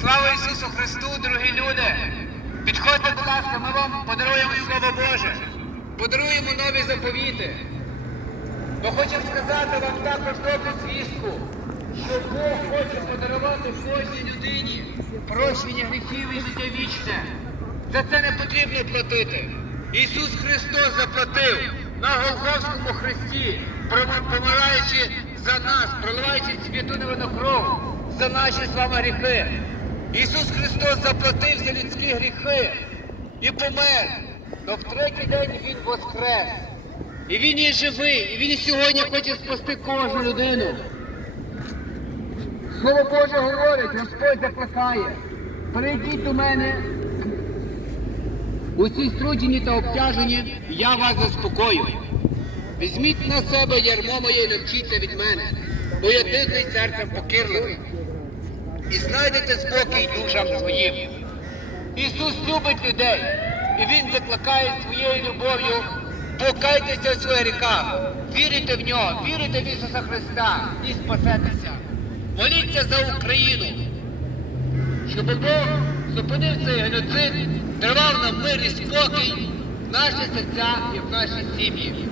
Слава Ісусу Христу, дорогі люди! Підходьте, будь ласка, ми вам подаруємо Слово Боже, подаруємо нові заповіти. Бо хочемо сказати вам також добру звістку, що Бог хоче подарувати кожній людині прощення гріхів і життя вічне. За це не потрібно платити. Ісус Христос заплатив на Голгофському промо- помираючи за нас, проливаючи святу невинну кров за наші вами гріхи. Ісус Христос заплатив за людські гріхи і помер. Но в третій день Він воскрес. І він є живий, і він сьогодні хоче спасти кожну людину. Слово Боже говорить, Господь закликає. Прийдіть до мене. Усі струджені та обтяжені, я вас заспокою. Візьміть на себе ярмо моє і навчіться від мене, бо я тихий серцем покірливий. Знайдете спокій душам своїм. Ісус любить людей, і Він закликає своєю любов'ю покайтеся в своїх гріхах, вірите в нього, вірите в Ісуса Христа і спасетеся. Моліться за Україну, щоб Бог зупинив цей геноцид, тривав нам мир і спокій в наші серця і в наші сім'ї.